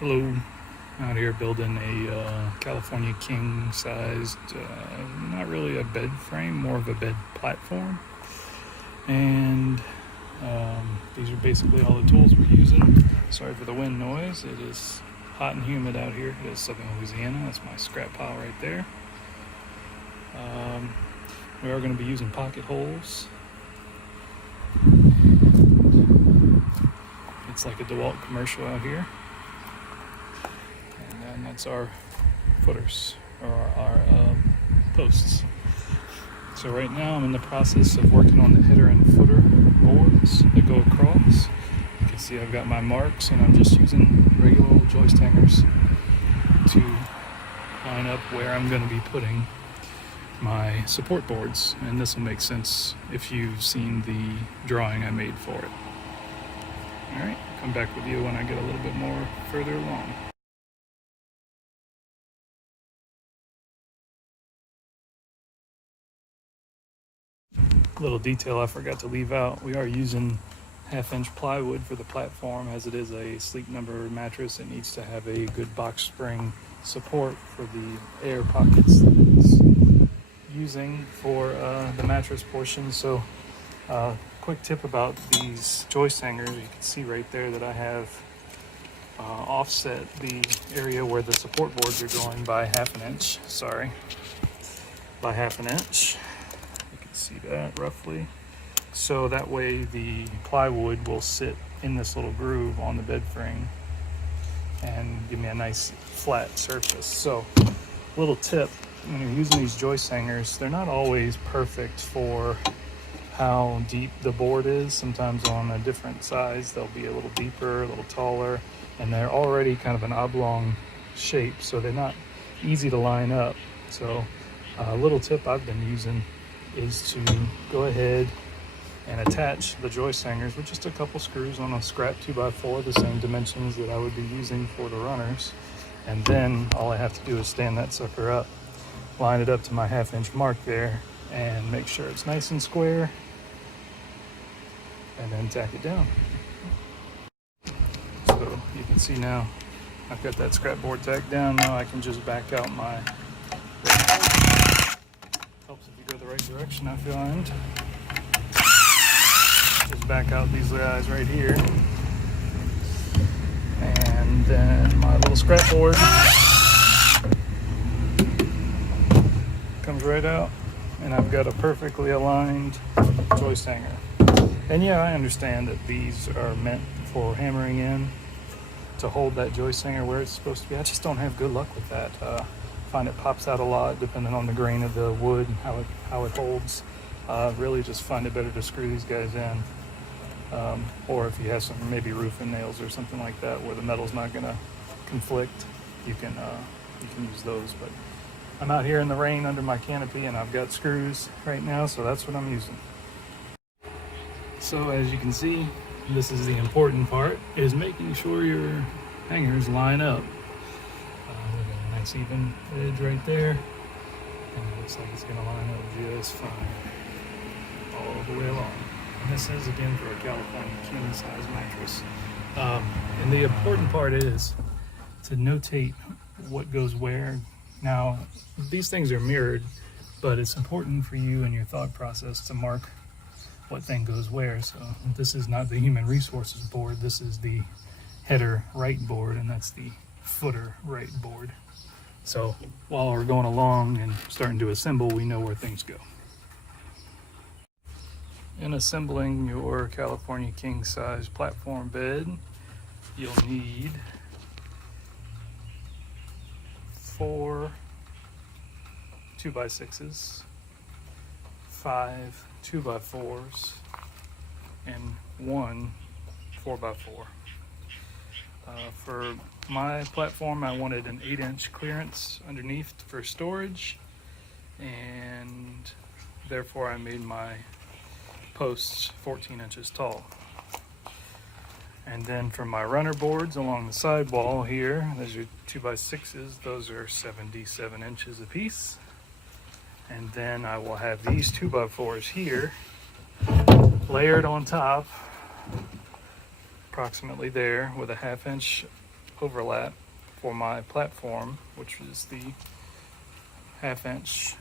Hello, out here building a California king sized, not really a bed frame, more of a bed platform. And these are basically all the tools we're using. Sorry for the wind noise. It is hot and humid out here. It is Southern Louisiana. That's my scrap pile right there. We are going to be using pocket holes. It's like a DeWalt commercial out here. And that's our footers, or our posts. So right now I'm in the process of working on the header and footer boards that go across. You can see I've got my marks, and I'm just using regular old joist hangers to line up where I'm going to be putting my support boards, and this will make sense if you've seen the drawing I made for it. Alright, come back with you when I get a little bit more further along. Little detail I forgot to leave out, we are using 1/2-inch plywood for the platform. As it is a Sleep Number mattress, it needs to have a good box spring support for the air pockets that it's using for the mattress portion. So quick tip about these joist hangers, you can see right there that I have offset the area where the support boards are going by 1/2 inch. By 1/2 inch. You can see that roughly. So that way the plywood will sit in this little groove on the bed frame and give me a nice flat surface. So little tip, when you're using these joist hangers, they're not always perfect for how deep the board is. Sometimes on a different size they'll be a little deeper, a little taller, and they're already kind of an oblong shape, so they're not easy to line up. So a little tip I've been using is to go ahead and attach the joist hangers with just a couple screws on a scrap 2x4, the same dimensions that I would be using for the runners. And then all I have to do is stand that sucker up, line it up to my 1/2 inch mark there, and make sure it's nice and square, and then tack it down. So you can see now I've got that scrap board tacked down. Now I can just back out my, helps if you go the right direction, I find. Just back out these guys right here, and then my little scrap board comes right out, and I've got a perfectly aligned joist hanger. And yeah, I understand that these are meant for hammering in to hold that joist hanger where it's supposed to be. I just don't have good luck with that. I find it pops out a lot depending on the grain of the wood and how it holds. Really just find it better to screw these guys in. Or if you have some maybe roofing nails or something like that where the metal's not going to conflict, you can use those. But I'm out here in the rain under my canopy, and I've got screws right now, so that's what I'm using. So as you can see, this is the important part, is making sure your hangers line up. We got a nice even edge right there, and it looks like it's going to line up just fine all the way along. And this is, again, for a California king size mattress. And the important part is to notate what goes where. Now, these things are mirrored, but it's important for you and your thought process to mark what thing goes where. So this is not the human resources board, this is the header right board, and that's the footer right board. So while we're going along and starting to assemble, we know where things go. In assembling your California king size platform bed, you'll need 4 2x6s, 5 2x4s, and 1 4x4. For my platform, I wanted an 8-inch clearance underneath for storage, and therefore I made my posts 14 inches tall. And then for my runner boards along the sidewall here, those are 2x6s, those are 77 inches a piece. And then I will have these 2x4s here layered on top, approximately there, with a 1/2 inch overlap for my platform, which is the 1/2 inch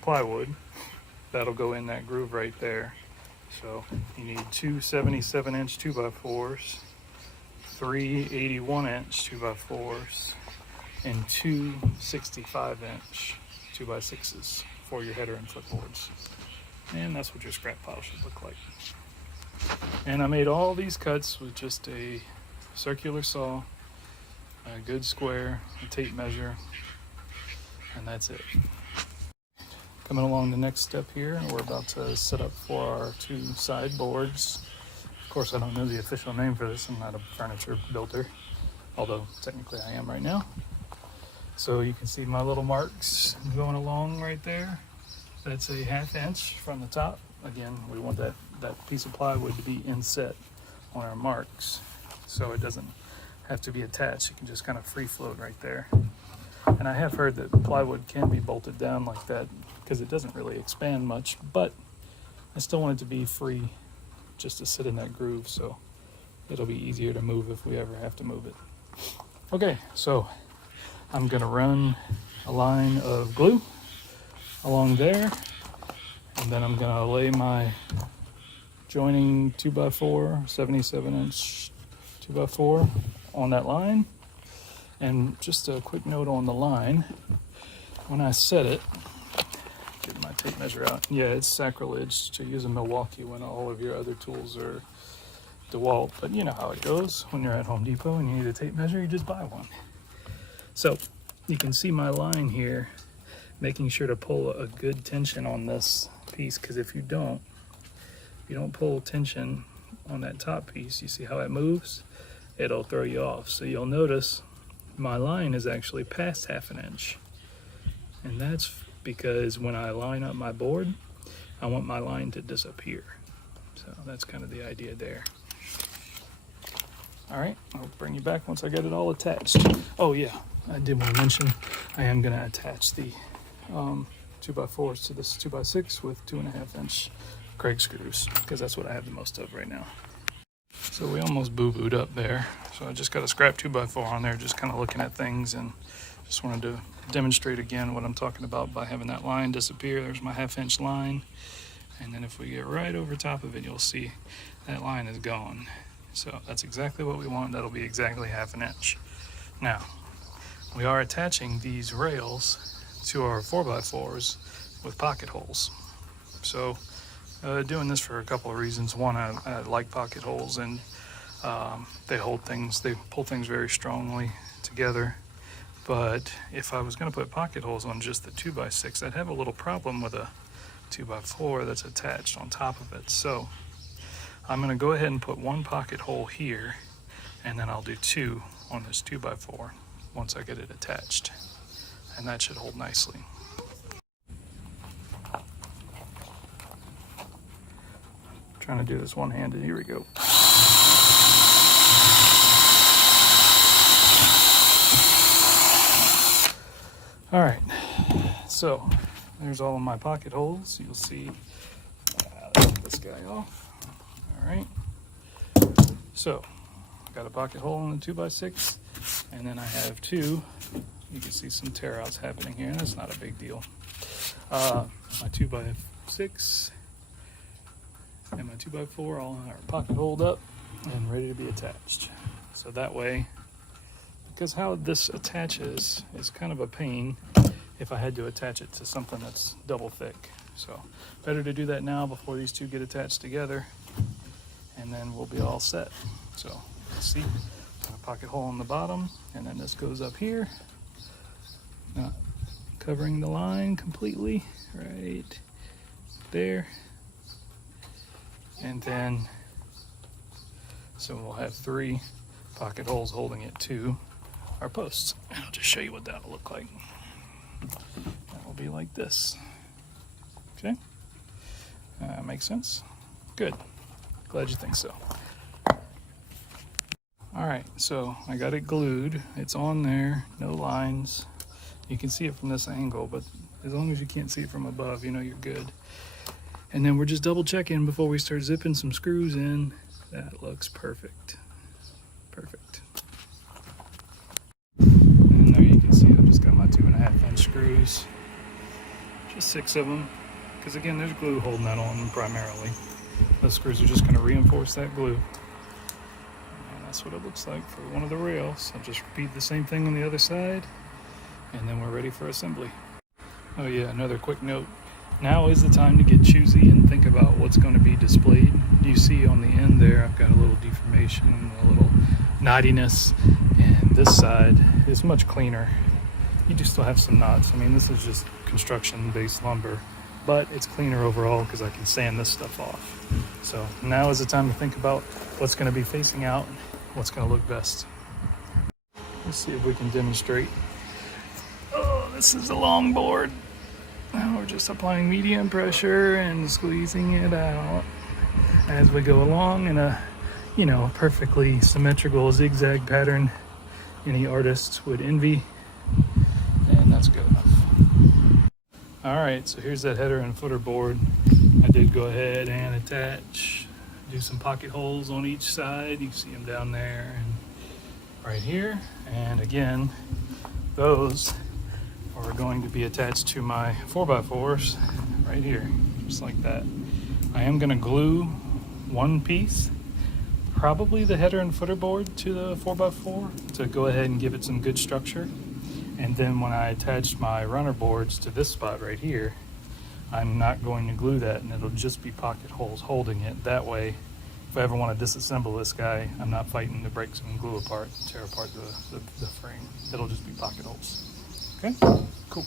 plywood. That'll go in that groove right there. So you need two 77-inch 2x4s, three 81-inch 2x4s, and two 65-inch 2x6s for your header and footboards. And that's what your scrap pile should look like. And I made all these cuts with just a circular saw, a good square, a tape measure, and that's it. Coming along the next step here, we're about to set up for our two side boards. Of course, I don't know the official name for this. I'm not a furniture builder, although technically I am right now. So you can see my little marks going along right there. That's a 1/2 inch from the top. Again, we want that piece of plywood to be inset on our marks, so it doesn't have to be attached. It can just kind of free float right there. And I have heard that plywood can be bolted down like that because it doesn't really expand much, but I still want it to be free just to sit in that groove, so it'll be easier to move if we ever have to move it. Okay, so I'm gonna run a line of glue along there, and then I'm gonna lay my joining 2x4, 77-inch 2x4 on that line. And just a quick note on the line, when I set it, get my tape measure out. Yeah, it's sacrilege to use a Milwaukee when all of your other tools are DeWalt, but you know how it goes. When you're at Home Depot and you need a tape measure, you just buy one. So you can see my line here, making sure to pull a good tension on this piece, because if you don't pull tension on that top piece, you see how it moves? It'll throw you off. So you'll notice my line is actually past 1/2 inch. And that's because when I line up my board, I want my line to disappear. So that's kind of the idea there. All right, I'll bring you back once I get it all attached. Oh yeah, I did want to mention, I am gonna attach the 2x4s to this 2x6 with 2.5 inch Craig screws, because that's what I have the most of right now. So we almost boo-booed up there. So I just got a scrap 2x4 on there, just kind of looking at things, and just wanted to demonstrate again what I'm talking about by having that line disappear. There's my 1/2 inch line. And then if we get right over top of it, you'll see that line is gone. So that's exactly what we want. That'll be exactly 1/2 inch. Now, we are attaching these rails to our 4x4s with pocket holes. So doing this for a couple of reasons. One, I like pocket holes, and they pull things very strongly together. But if I was going to put pocket holes on just the 2x6, I'd have a little problem with a 2x4 that's attached on top of it. So I'm going to go ahead and put one pocket hole here, and then I'll do two on this 2x4 once I get it attached, and that should hold nicely. Trying to do this one-handed. Here we go. All right, so there's all of my pocket holes. You'll see, let's get this guy off. All right, so I got a pocket hole in the 2x6, and then I have two. You can see some tear outs happening here, and that's not a big deal. My 2x6 and my 2x4 all are pocket holed up and ready to be attached. So that way, because how this attaches is kind of a pain if I had to attach it to something that's double thick. So better to do that now before these two get attached together, and then we'll be all set. So let's see, got a pocket hole on the bottom, and then this goes up here, not covering the line completely, right there. And then, so we'll have three pocket holes holding it to our posts. And I'll just show you what that'll look like. That will be like this. Okay? Makes sense? Good. Glad you think so. All right, so I got it glued. It's on there, no lines. You can see it from this angle, but as long as you can't see it from above, you know you're good. And then we're just double checking before we start zipping some screws in. That looks perfect. Perfect. screws, just 6 of them, because again there's glue holding that on primarily. Those screws are just going to reinforce that glue, and that's what it looks like for one of the rails. I'll just repeat the same thing on the other side, and then we're ready for assembly. Oh yeah, another quick note. Now is the time to get choosy and think about what's going to be displayed. You see on the end there, I've got a little deformation, a little knottiness, and this side is much cleaner. You do still have some knots. I mean, this is just construction-based lumber, but it's cleaner overall because I can sand this stuff off. So now is the time to think about what's going to be facing out, what's going to look best. Let's see if we can demonstrate. Oh, this is a long board. Now we're just applying medium pressure and squeezing it out as we go along in a, perfectly symmetrical zigzag pattern any artist would envy. And that's good enough. All right, so here's that header and footer board. I did go ahead and attach, do some pocket holes on each side. You can see them down there and right here. And again, those are going to be attached to my 4x4s right here, just like that. I am going to glue one piece, probably the header and footer board, to the 4x4 to go ahead and give it some good structure. And then when I attach my runner boards to this spot right here, I'm not going to glue that, and it'll just be pocket holes holding it. That way, if I ever want to disassemble this guy, I'm not fighting to break some glue apart, tear apart the frame. It'll just be pocket holes. Okay, cool.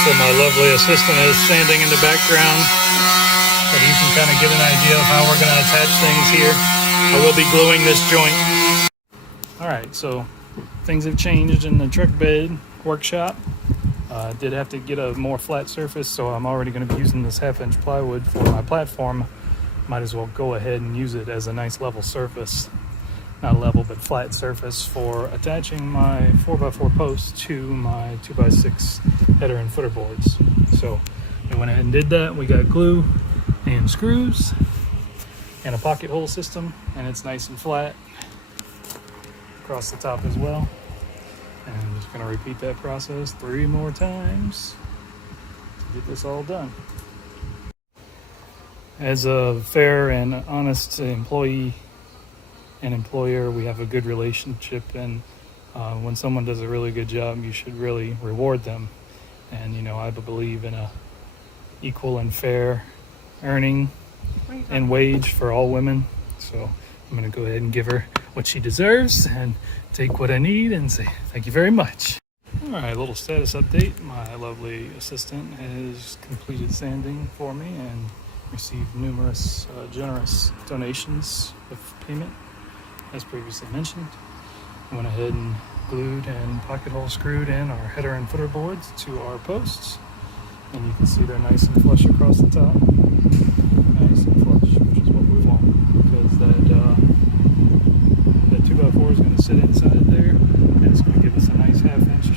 So my lovely assistant is standing in the background, so you can kind of get an idea of how we're going to attach things here. I will be gluing this joint. All right, so things have changed in the truck bed workshop. I did have to get a more flat surface, so I'm already going to be using this 1/2-inch plywood for my platform. Might as well go ahead and use it as a nice level surface. Not level, but flat surface for attaching my 4x4 posts to my 2x6 header and footer boards. So I went ahead and did that. We got glue and screws and a pocket hole system, and it's nice and flat across the top as well. And I'm just going to repeat that process 3 more times to get this all done. As a fair and honest employee and employer, we have a good relationship, and when someone does a really good job, you should really reward them. And I believe in a equal and fair earning and wage for all women. So I'm going to go ahead and give her what she deserves and take what I need and say thank you very much. All right, a little status update. My lovely assistant has completed sanding for me and received numerous generous donations of payment, as previously mentioned. I went ahead and glued and pocket hole screwed in our header and footer boards to our posts, and you can see they're nice and flush across the top. Nice and flush, which is what we want, because that 2x4 is going to sit inside there, and it's going to give us a nice 1/2-inch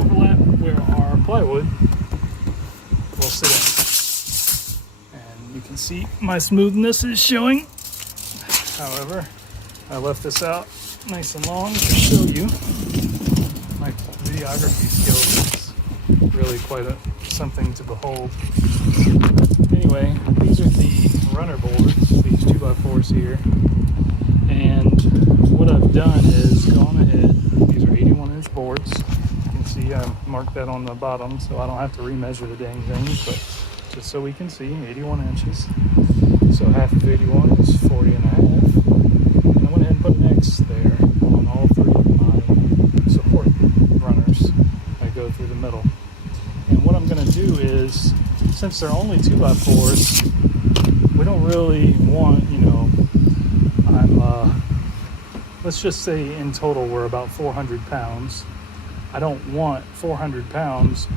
overlap where our plywood will sit in. You can see my smoothness is showing. However, I left this out nice and long to show you. My videography skills is really quite something to behold. Anyway, these are the runner boards, these 2x4s here. And what I've done is gone ahead, these are 81-inch boards. You can see I marked that on the bottom, so I don't have to remeasure the dang things, but just so we can see, 81 inches. So half of 81 is 40 and a half. And I went ahead and put an X there on all 3 of my support runners. I go through the middle. And what I'm going to do is, since they're only 2x4s, we don't really want, let's just say in total we're about 400 pounds. I don't want 400 pounds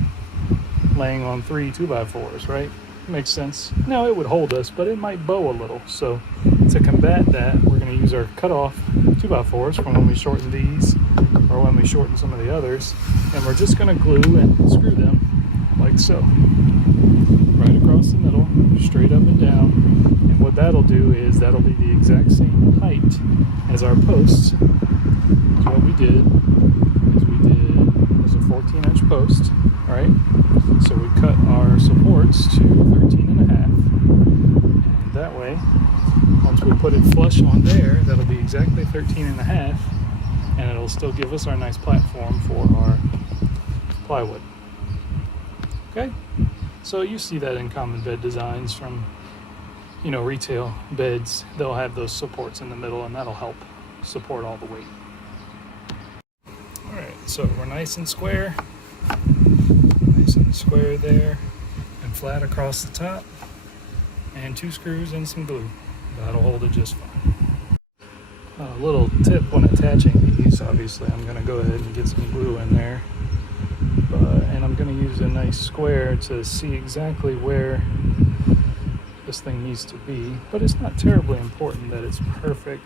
laying on 3 2x4s, right? Makes sense. Now it would hold us, but it might bow a little. So to combat that, we're going to use our cutoff 2x4s from when we shorten these or when we shorten some of the others, and we're just going to glue and screw them like so, right across the middle, straight up and down. And what that'll do is that'll be the exact same height as our posts. So what we did is it was a 14-inch post, right? So we cut our supports to 13 and a half, and that way, once we put it flush on there, that'll be exactly 13 and a half, and it'll still give us our nice platform for our plywood. Okay, so you see that in common bed designs from, you know, retail beds. They'll have those supports in the middle, and that'll help support all the weight. All right, so we're nice and square there, and flat across the top, and 2 screws and some glue. That'll hold it just fine. A little tip when attaching these, obviously I'm going to go ahead and get some glue in there, and I'm going to use a nice square to see exactly where this thing needs to be, but it's not terribly important that it's perfect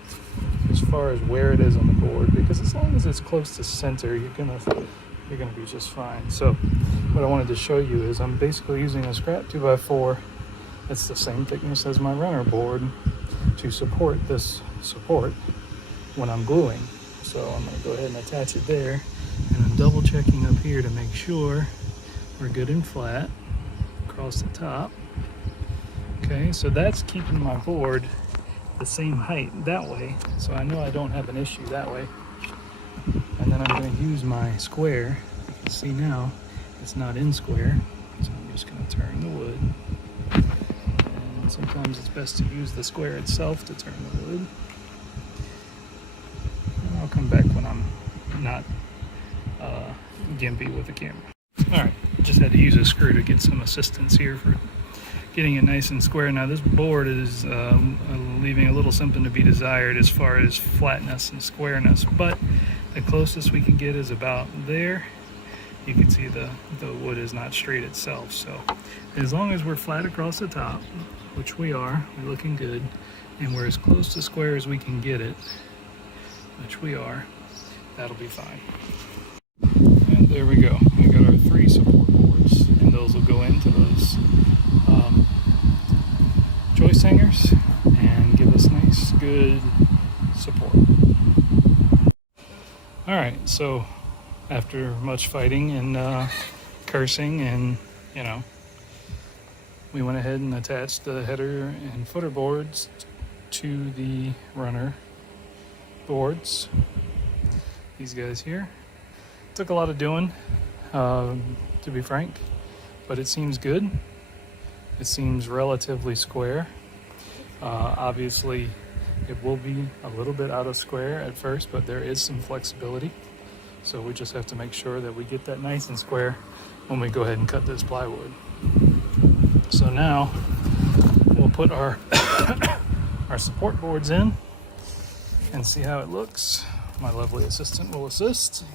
as far as where it is on the board, because as long as it's close to center, you're gonna be just fine. So what I wanted to show you is I'm basically using a scrap 2x4 that's the same thickness as my runner board to support this support when I'm gluing. So I'm going to go ahead and attach it there, and I'm double checking up here to make sure we're good and flat across the top. Okay, so that's keeping my board the same height that way, so I know I don't have an issue that way. And then I'm going to use my square. You can see now it's not in square, so I'm just going to turn the wood. And sometimes it's best to use the square itself to turn the wood. And I'll come back when I'm not gimpy with the camera. Alright, just had to use a screw to get some assistance here for getting it nice and square. Now this board is leaving a little something to be desired as far as flatness and squareness, but the closest we can get is about there. You can see the wood is not straight itself, so as long as we're flat across the top, which we are, we're looking good, and we're as close to square as we can get it, which we are, that'll be fine. And there we go. We got our 3 support boards, and those will go into those joist hangers and give us nice, good support. All right, so after much fighting and cursing, and we went ahead and attached the header and footer boards to the runner boards. These guys here. Took a lot of doing, to be frank, but it seems good. It seems relatively square. Obviously, it will be a little bit out of square at first, but there is some flexibility. So we just have to make sure that we get that nice and square when we go ahead and cut this plywood. So now we'll put our our support boards in and see how it looks. My lovely assistant will assist.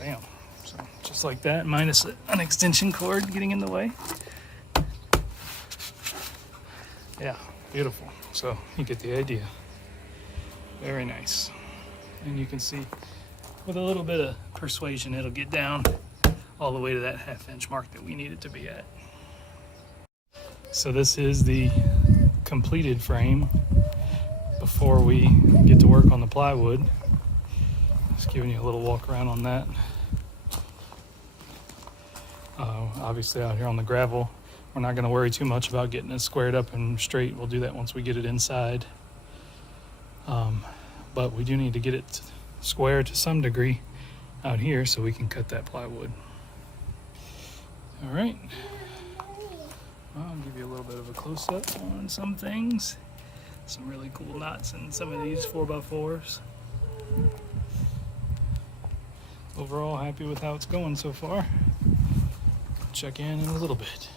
Bam. So just like that, minus an extension cord getting in the way. Yeah, beautiful. So you get the idea. Very nice. And you can see with a little bit of persuasion, it'll get down all the way to that 1/2 inch mark that we need it to be at. So this is the completed frame before we get to work on the plywood. Just giving you a little walk around on that. Obviously out here on the gravel, we're not going to worry too much about getting it squared up and straight. We'll do that once we get it inside. But we do need to get it square to some degree out here so we can cut that plywood. All right. I'll give you a little bit of a close-up on some things. Some really cool knots in some of these 4x4s. Overall, happy with how it's going so far. Check in a little bit.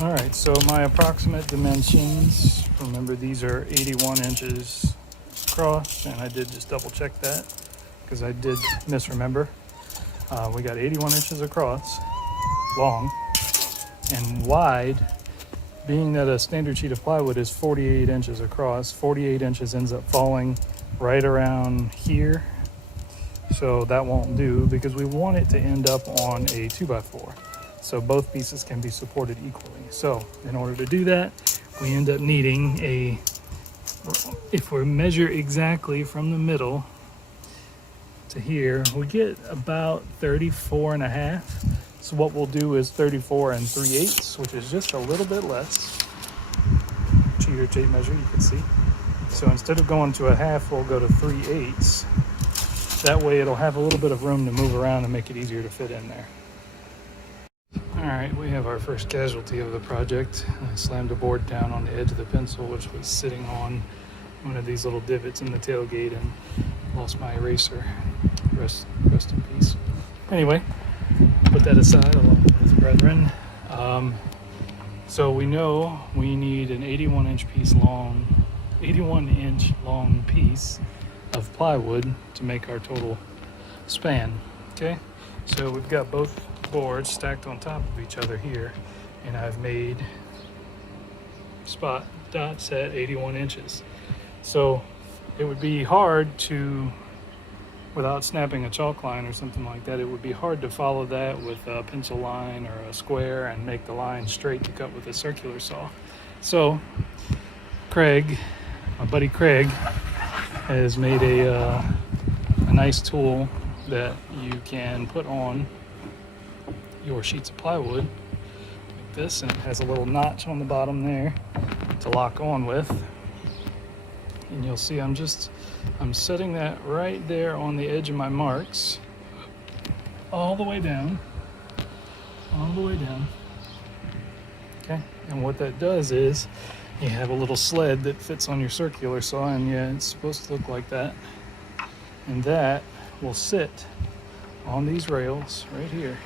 All right, so my approximate dimensions, remember these are 81 inches across, and I did just double check that because I did misremember. We got 81 inches across, long, and wide, being that a standard sheet of plywood is 48 inches across, 48 inches ends up falling right around here. So that won't do because we want it to end up on a 2x4. so both pieces can be supported equally. So in order to do that, we end up needing if we measure exactly from the middle to here, we get about 34 and a half. So what we'll do is 34 and 3/8, which is just a little bit less. Cheater tape measure, you can see. So instead of going to a half, we'll go to 3/8. That way it'll have a little bit of room to move around and make it easier to fit in there. All right, we have our first casualty of the project. I slammed a board down on the edge of the pencil, which was sitting on one of these little divots in the tailgate, and lost my eraser. Rest in peace. Anyway, put that aside along with brethren. So we know we need an 81-inch long piece of plywood to make our total span. Okay, so we've got both boards stacked on top of each other here, and I've made spot dots at 81 inches. So it would be hard to, without snapping a chalk line or something like that, it would be hard to follow that with a pencil line or a square and make the line straight to cut with a circular saw. So Craig, my buddy Craig, has made a nice tool that you can put on your sheets of plywood like this, and it has a little notch on the bottom there to lock on with. And you'll see I'm setting that right there on the edge of my marks, all the way down. Okay, and what that does is you have a little sled that fits on your circular saw, and yeah, it's supposed to look like that. And that will sit on these rails right here.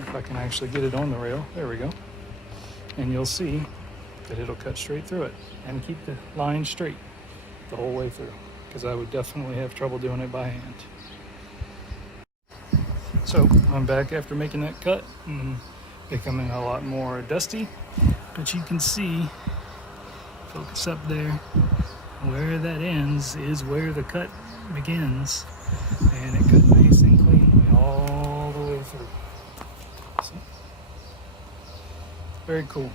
If I can actually get it on the rail, there we go. And you'll see that it'll cut straight through it and keep the line straight the whole way through, because I would definitely have trouble doing it by hand. So I'm back after making that cut and becoming a lot more dusty, but you can see, focus up there, where that ends is where the cut begins, and it cut nice and cleanly all the way through. See? Very cool.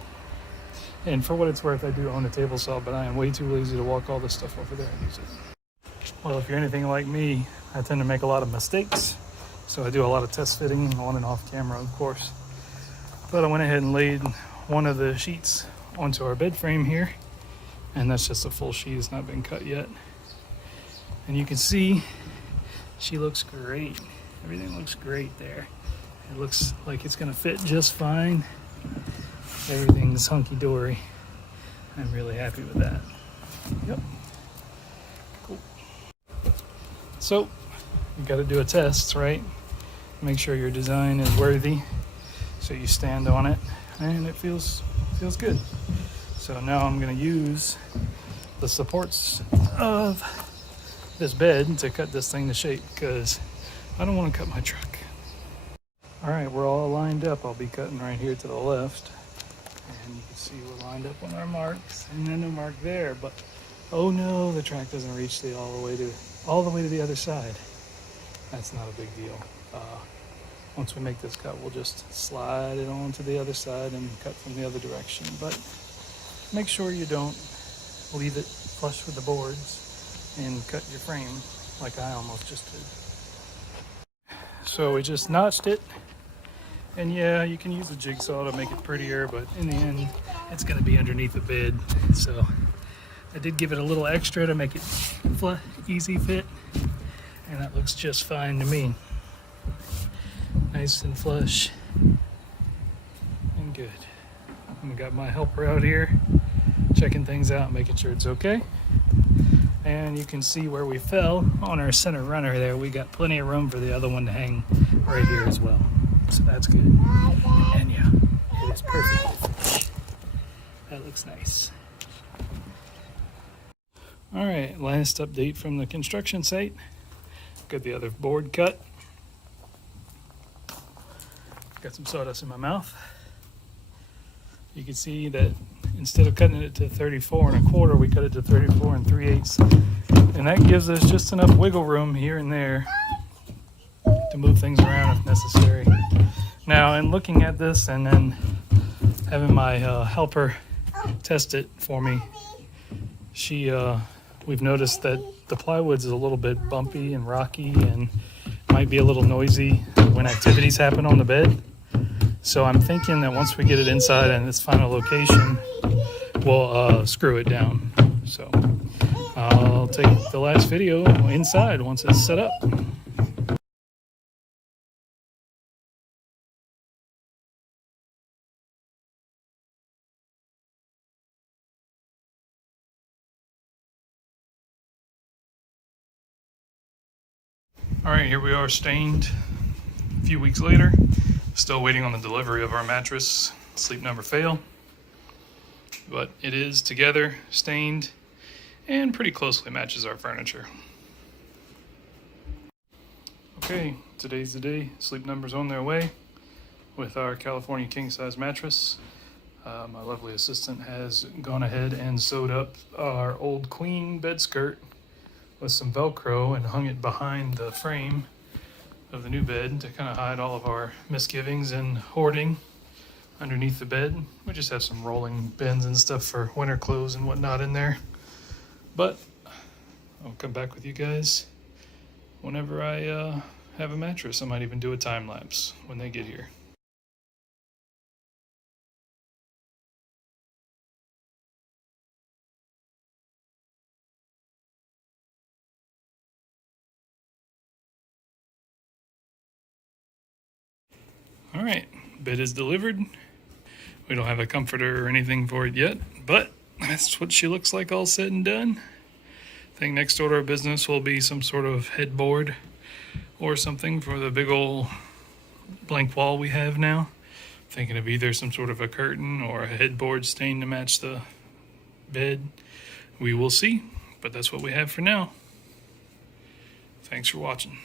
And for what it's worth, I do own a table saw, but I am way too lazy to walk all this stuff over there and use it. Well, if you're anything like me, I tend to make a lot of mistakes. So I do a lot of test fitting on and off camera, of course. But I went ahead and laid one of the sheets onto our bed frame here. And that's just a full sheet, it's not been cut yet. And you can see she looks great. Everything looks great there. It looks like it's gonna fit just fine. Everything's hunky-dory. I'm really happy with that. Yep. Cool. So, you got to do a test, right? Make sure your design is worthy. So you stand on it, and it feels good. So now I'm going to use the supports of this bed to cut this thing to shape, because I don't want to cut my truck. All right, we're all lined up. I'll be cutting right here to the left. And you can see we're lined up on our marks, and then a mark there, but oh no, the track doesn't reach all the way to the other side. That's not a big deal. Once we make this cut, we'll just slide it on to the other side and cut from the other direction. But make sure you don't leave it flush with the boards and cut your frame like I almost just did. So we just notched it. And yeah, you can use a jigsaw to make it prettier, but in the end, it's going to be underneath the bed. So I did give it a little extra to make it easy fit, and that looks just fine to me. Nice and flush and good. I've got my helper out here checking things out, making sure it's okay. And you can see where we fell on our center runner there. We got plenty of room for the other one to hang right here as well. So that's good. And yeah, it is perfect. That looks nice. All right, last update from the construction site. Got the other board cut. Got some sawdust in my mouth. You can see that instead of cutting it to 34 1/4, we cut it to 34 3/8. And that gives us just enough wiggle room here and there to move things around if necessary. Now, in looking at this and then having my helper test it for me, we've noticed that the plywood's a little bit bumpy and rocky and might be a little noisy when activities happen on the bed. So I'm thinking that once we get it inside and its final location, we'll screw it down. So I'll take the last video inside once it's set up. All right, here we are, stained a few weeks later. Still waiting on the delivery of our mattress, Sleep Number Fail. But it is together, stained, and pretty closely matches our furniture. Okay, today's the day. Sleep Number's on their way with our California king-size mattress. My lovely assistant has gone ahead and sewed up our old queen bed skirt with some Velcro and hung it behind the frame of the new bed to kind of hide all of our misgivings and hoarding underneath the bed. We just have some rolling bins and stuff for winter clothes and whatnot in there. But I'll come back with you guys whenever I have a mattress. I might even do a time lapse when they get here. All right, bed is delivered. We don't have a comforter or anything for it yet, but that's what she looks like all said and done. I think next order of business will be some sort of headboard or something for the big old blank wall we have now. Thinking of either some sort of a curtain or a headboard stain to match the bed. We will see, but that's what we have for now. Thanks for watching.